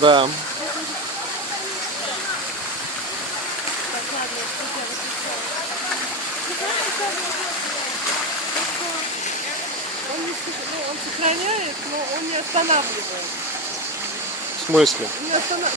Да. Он сохраняет, но он не останавливает. В смысле? Не останавливает.